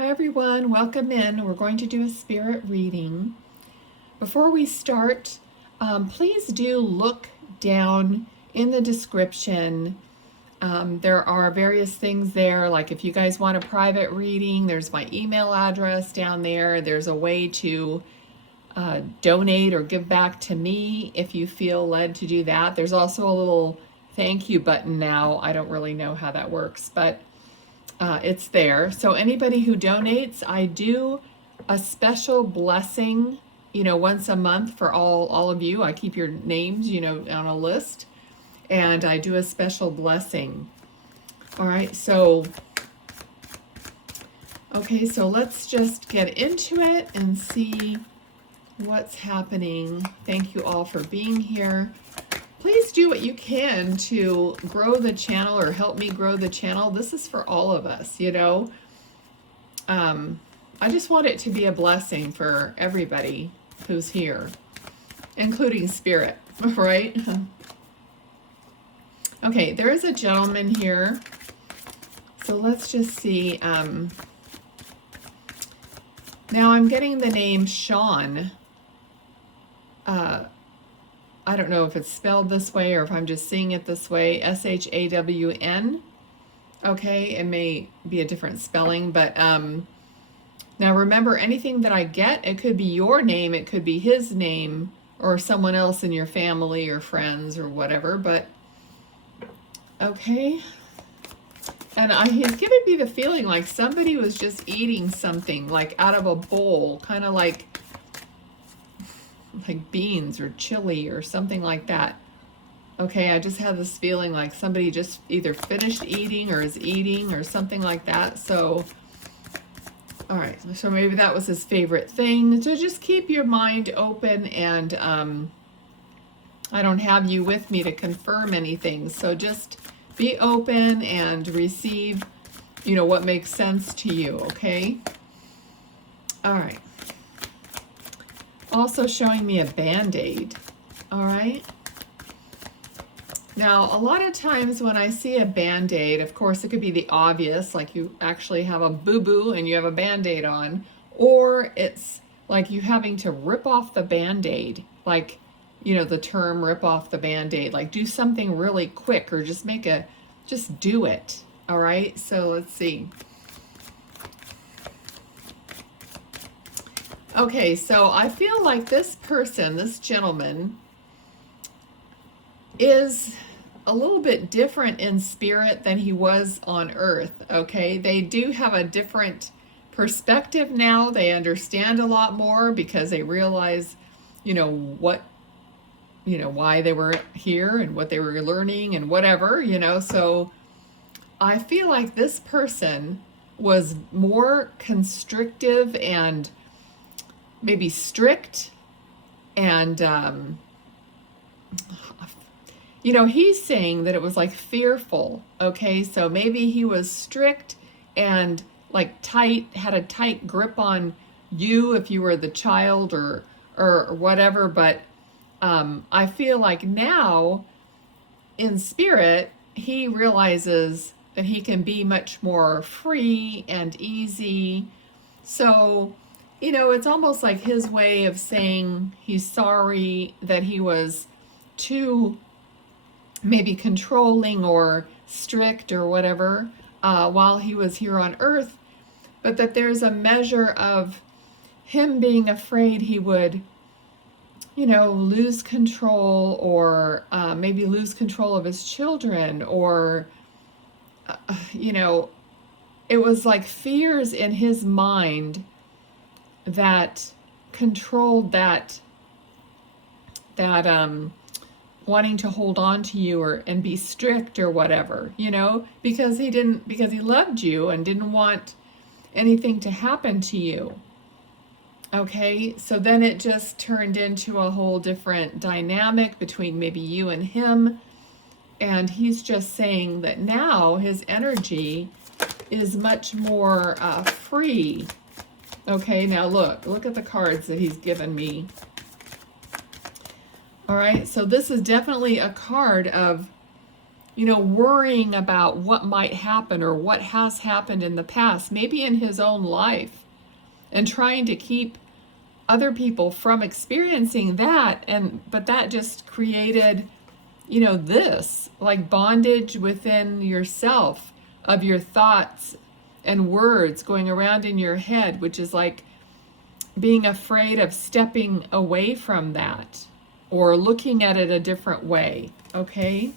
Hi everyone, welcome in. We're going to do a spirit reading. Before we start, please do look down in the description. There are various things there, like if you guys want a private reading, there's my email address down there. There's a way to donate or give back to me if you feel led to do that. There's also a little thank you button now. I don't really know how that works, but it's there. So anybody who donates, I do a special blessing, once a month for all of you. I keep your names, on a list, and I do a special blessing. All right, so, okay, so let's just get into it and see what's happening. Thank you all for being here. Please do what you can to grow the channel or help me grow the channel. This is for all of us, I just want it to be a blessing for everybody who's here, including spirit, right? Okay, there is a gentleman here. So let's just see. Now I'm getting the name Sean. I don't know if it's spelled this way or if I'm just seeing it this way. S-H-A-W-N. Okay, it may be a different spelling, but now remember, anything that I get, it could be your name, it could be his name, or someone else in your family or friends or whatever, but okay. And he's giving me the feeling like somebody was just eating something, like out of a bowl, kind of like beans or chili or something like that. Okay, I just have this feeling like somebody just either finished eating or is eating or something like that. So, all right, so maybe that was his favorite thing. So just keep your mind open, and I don't have you with me to confirm anything. So just be open and receive, what makes sense to you, okay? All right. Also showing me a Band-Aid, all right? Now, a lot of times when I see a Band-Aid, of course, it could be the obvious, like you actually have a boo-boo and you have a Band-Aid on, or it's like you having to rip off the Band-Aid, like, the term rip off the Band-Aid, like do something really quick or just do it, all right? So let's see. Okay, so I feel like this person, this gentleman, is a little bit different in spirit than he was on earth, okay? They do have a different perspective now. They understand a lot more because they realize, why they were here and what they were learning and whatever, so I feel like this person was more constrictive and maybe strict, and he's saying that it was like fearful, okay? So maybe he was strict and like tight, had a tight grip on you if you were the child or whatever, but I feel like now in spirit he realizes that he can be much more free and easy. So it's almost like his way of saying he's sorry that he was too maybe controlling or strict or whatever while he was here on earth, but that there's a measure of him being afraid he would, lose control, or maybe lose control of his children, or, it was like fears in his mind that controlled that wanting to hold on to you and be strict or whatever, because he loved you and didn't want anything to happen to you. Okay, so then it just turned into a whole different dynamic between maybe you and him, and he's just saying that now his energy is much more free. Okay, now look at the cards that he's given me. All right, so this is definitely a card of worrying about what might happen or what has happened in the past, maybe in his own life, and trying to keep other people from experiencing that. But that just created, this like bondage within yourself of your thoughts and words going around in your head, which is like being afraid of stepping away from that or looking at it a different way. Okay?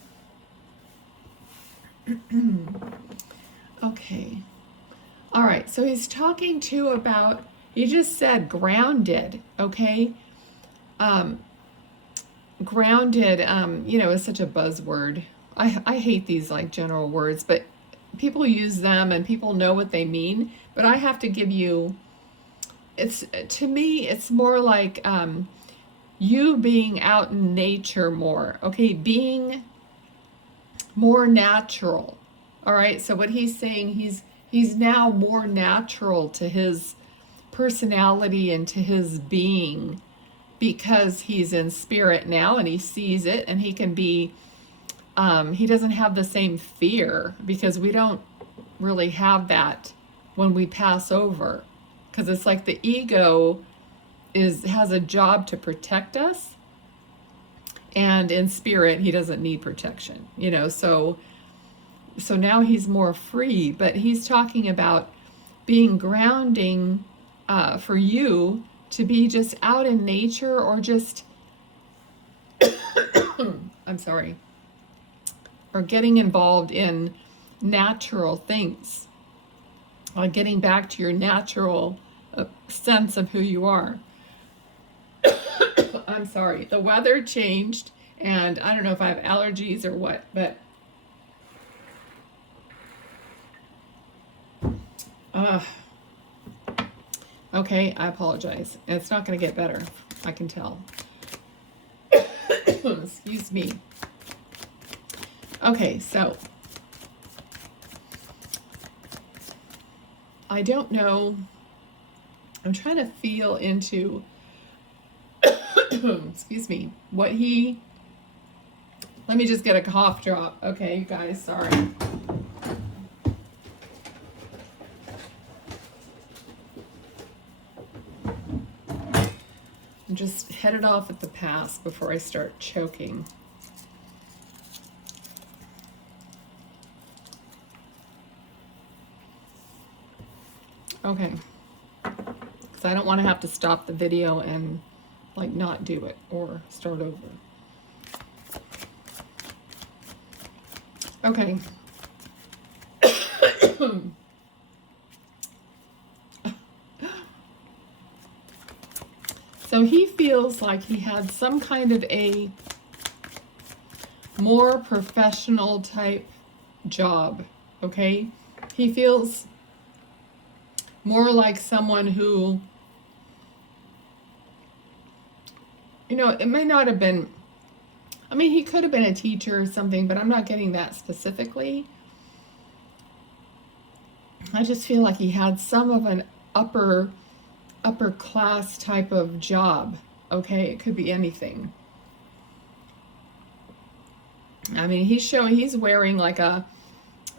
Okay. All right. So he's talking too about, he just said grounded. Okay? Grounded, is such a buzzword. I hate these like general words, but people use them and people know what they mean. But I have to give you, to me, it's more like you being out in nature more. Okay? Being more natural. All right? So what he's saying, he's now more natural to his personality and to his being, because he's in spirit now and he sees it, and he can be, he doesn't have the same fear, because we don't really have that when we pass over, because it's like the ego has a job to protect us, and in spirit he doesn't need protection, so now he's more free. But he's talking about being grounding for you to be just out in nature, or just I'm sorry, or getting involved in natural things, or getting back to your natural sense of who you are. I'm sorry, the weather changed, and I don't know if I have allergies or what, but okay, I apologize. It's not going to get better, I can tell. Excuse me. Okay, so I don't know. I'm trying to feel into, excuse me, what he, let me just get a cough drop. Okay, you guys, sorry. I'm just headed off at the pass before I start choking. Okay, because I don't want to have to stop the video and like not do it or start over. Okay. So he feels like he had some kind of a more professional type job, okay? He feels more like someone who, it may not have been, he could have been a teacher or something, but I'm not getting that specifically. I just feel like he had some of an upper class type of job, okay? It could be anything. He's wearing like a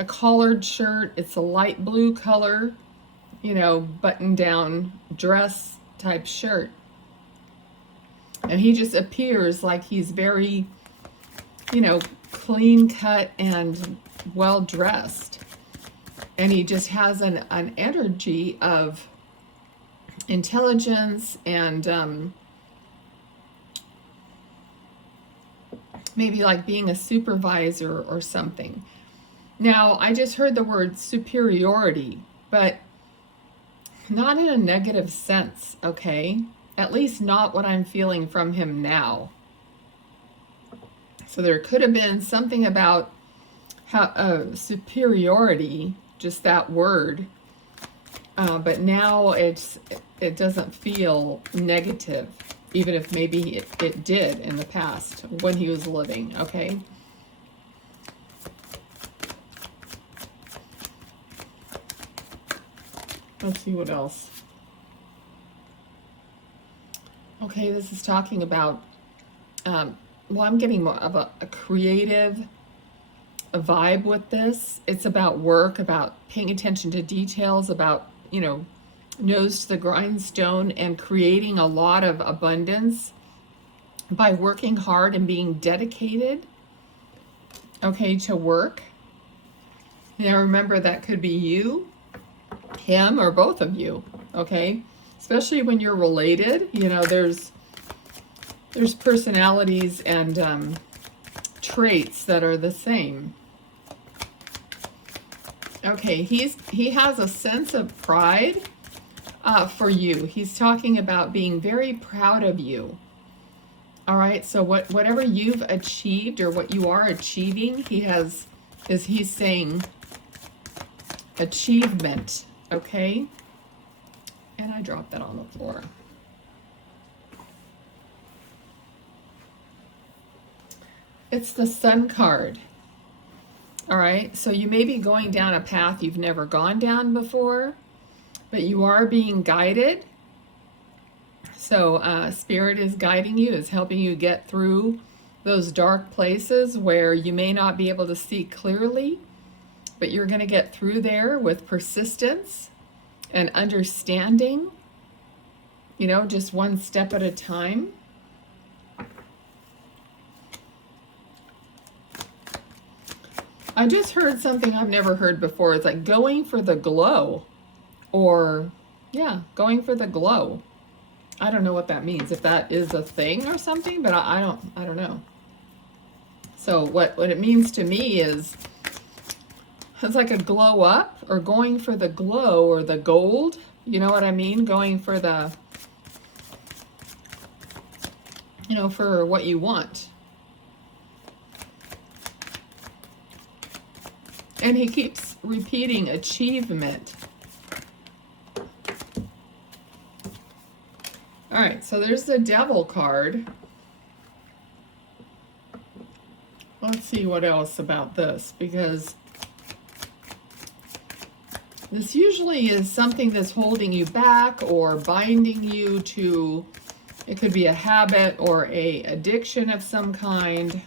collared shirt. It's a light blue color, button down dress type shirt. And he just appears like he's very, clean cut and well dressed. And he just has an energy of intelligence and maybe like being a supervisor or something. Now, I just heard the word superiority, but not in a negative sense, okay? At least not what I'm feeling from him now. So there could have been something about how superiority, just that word, but now it doesn't feel negative, even if maybe it did in the past when he was living, okay? Let's see what else. Okay, this is talking about, I'm getting more of a creative a vibe with this. It's about work, about paying attention to details, about, you know, nose to the grindstone and creating a lot of abundance by working hard and being dedicated, okay, to work. Now remember, that could be you, him, or both of you, okay? Especially when you're related, you know, there's personalities and traits that are the same. Okay, he has a sense of pride for you. He's talking about being very proud of you. All right, so whatever you've achieved or what you are achieving, he's saying achievement, okay? And I dropped that on the floor. It's the Sun card. All right, so you may be going down a path you've never gone down before, but you are being guided. So Spirit is guiding you, is helping you get through those dark places where you may not be able to see clearly, but you're going to get through there with persistence and understanding, you know, just one step at a time. I just heard something I've never heard before. It's like going for the glow, or yeah, going for the glow. I don't know what that means, if that is a thing or something, but I don't know. So what it means to me is it's like a glow up, or going for the glow or the gold. You know what I mean? Going for the, you know, for what you want. And he keeps repeating achievement. All right, so there's the Devil card. Let's see what else about this, because this usually is something that's holding you back or binding you to, it could be a habit or a addiction of some kind.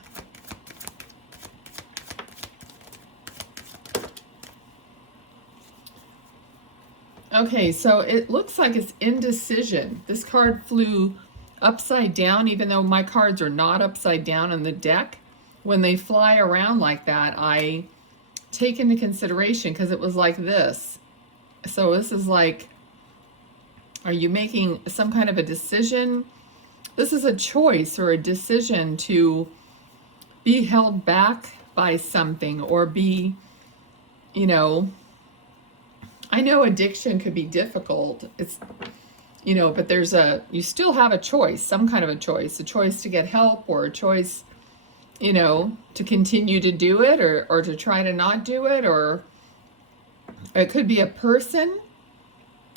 Okay, so it looks like it's indecision. This card flew upside down, even though my cards are not upside down on the deck. When they fly around like that, I take into consideration, because it was like this. So this is like, are you making some kind of a decision? This is a choice or a decision to be held back by something, or be, you know, I know addiction could be difficult. It's, you know, but you still have a choice, some kind of a choice to get help, or a choice, you know, to continue to do it, or to try to not do it, or it could be a person.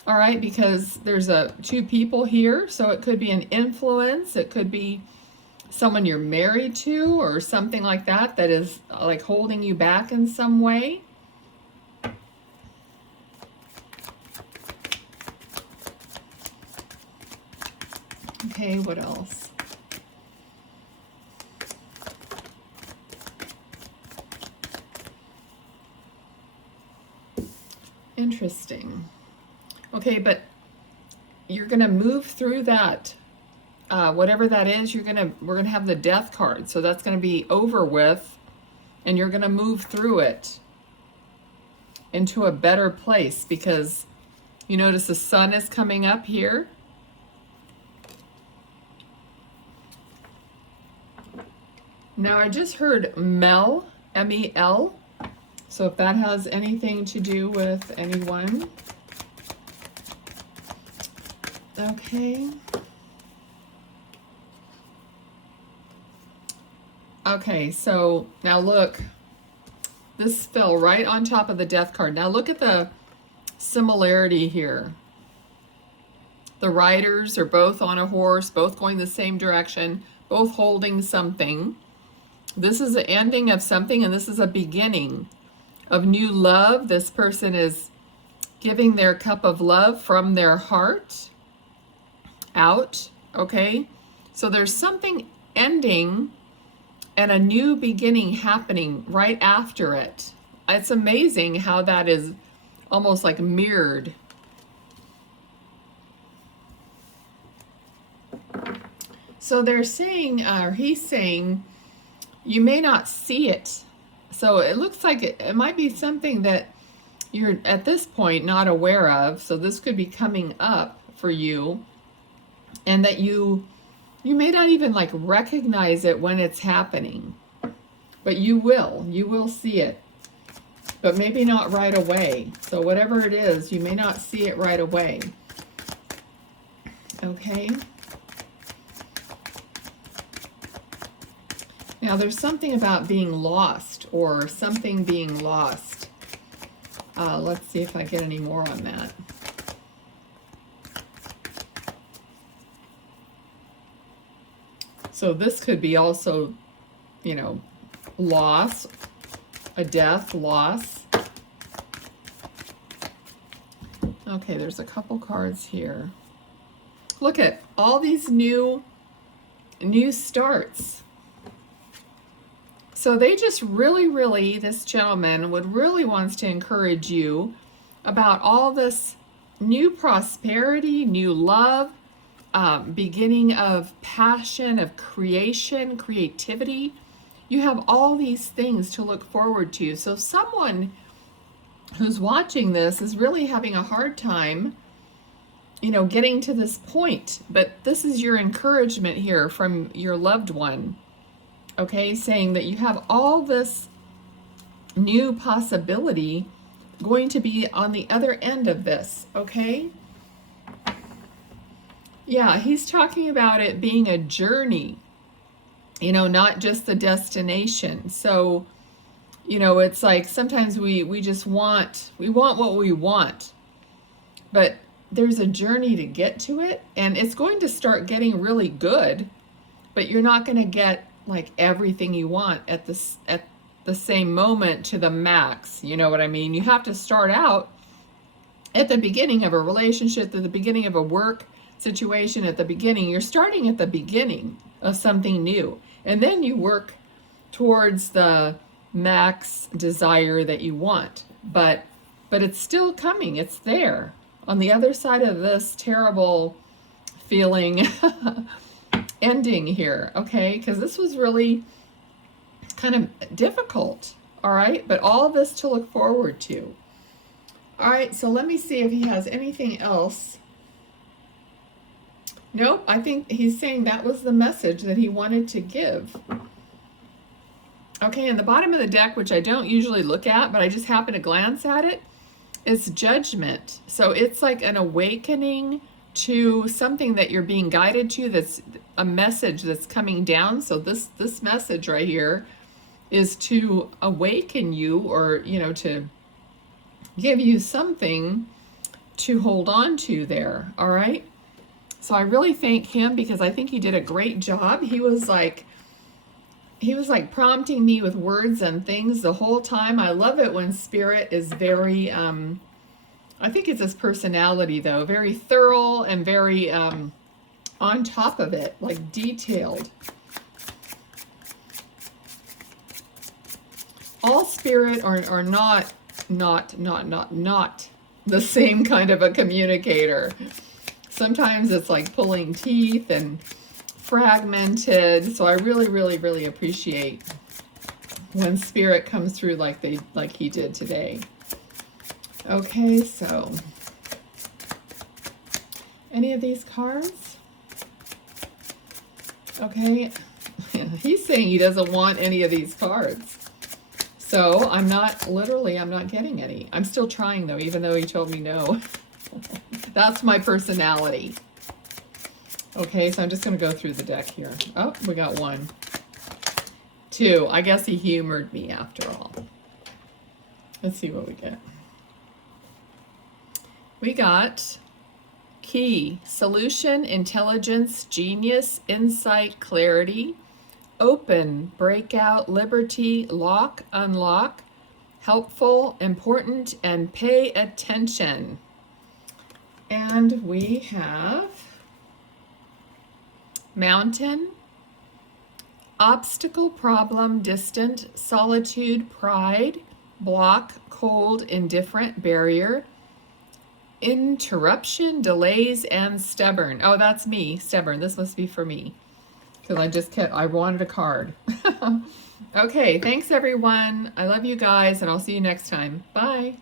All right, because there's two people here, so it could be an influence. It could be someone you're married to, or something like that, that is like holding you back in some way. Okay, what else? Interesting. Okay, but you're going to move through that, whatever that is. We're going to have the Death card, so that's going to be over with, and you're going to move through it into a better place, because you notice the sun is coming up here. Now I just heard Mel, M-E-L, so if that has anything to do with anyone. Okay. Okay, so now look, this fell right on top of the Death card. Now look at the similarity here. The riders are both on a horse, both going the same direction, both holding something. This is the ending of something, and this is a beginning of new love. This person is giving their cup of love from their heart out, okay? So there's something ending, and a new beginning happening right after it. It's amazing how that is almost like mirrored. So they're saying, or he's saying, you may not see it. So it looks like it might be something that you're at this point not aware of. So this could be coming up for you, and that you may not even like recognize it when it's happening, but you will see it, but maybe not right away. So whatever it is, you may not see it right away. Okay. Now there's something about being lost, or something being lost. Let's see if I get any more on that. So this could be also, you know, loss, a death, loss. Okay, there's a couple cards here. Look at all these new starts. So they just really, this gentleman really wants to encourage you about all this new prosperity, new love, beginning of passion, of creation, creativity. You have all these things to look forward to. So someone who's watching this is really having a hard time, you know, getting to this point. But this is your encouragement here from your loved one. Okay, saying that you have all this new possibility going to be on the other end of this, okay? Yeah, he's talking about it being a journey, you know, not just the destination. So, you know, it's like sometimes we just want what we want, but there's a journey to get to it, and it's going to start getting really good, but you're not going to get like everything you want at the same moment to the max. You know what I mean? You have to start out at the beginning of a relationship, at the beginning of a work situation, at the beginning. You're starting at the beginning of something new, and then you work towards the max desire that you want. But it's still coming. It's there on the other side of this terrible feeling ending here, okay? Because this was really kind of difficult, all right? But all of this to look forward to. All right, so let me see if he has anything else. Nope, I think he's saying that was the message that he wanted to give. Okay, in the bottom of the deck, which I don't usually look at, but I just happen to glance at it, is Judgment. So it's like an awakening to something that you're being guided to, that's a message that's coming down. So this message right here is to awaken you, or, you know, to give you something to hold on to there, all right? So I really thank him, because I think he did a great job. He was like prompting me with words and things the whole time. I love it when Spirit is very, I think it's his personality though, very thorough and very on top of it, like detailed. All Spirit are not the same kind of a communicator. Sometimes it's like pulling teeth and fragmented. So I really appreciate when Spirit comes through like he did today. Okay, so any of these cards? Okay, he's saying he doesn't want any of these cards. So I'm not getting any. I'm still trying though, even though he told me no. That's my personality. Okay, so I'm just going to go through the deck here. Oh, we got 1. 2. I guess he humored me after all. Let's see what we get. We got Key, Solution, Intelligence, Genius, Insight, Clarity, Open, Breakout, Liberty, Lock, Unlock, Helpful, Important, and Pay Attention. And we have Mountain, obstacle, problem, distant, solitude, pride, block, cold, indifferent, barrier, interruption, delays, and stubborn. Oh, that's me, stubborn. This must be for me because I wanted a card. Okay, thanks everyone. I love you guys, and I'll see you next time. Bye.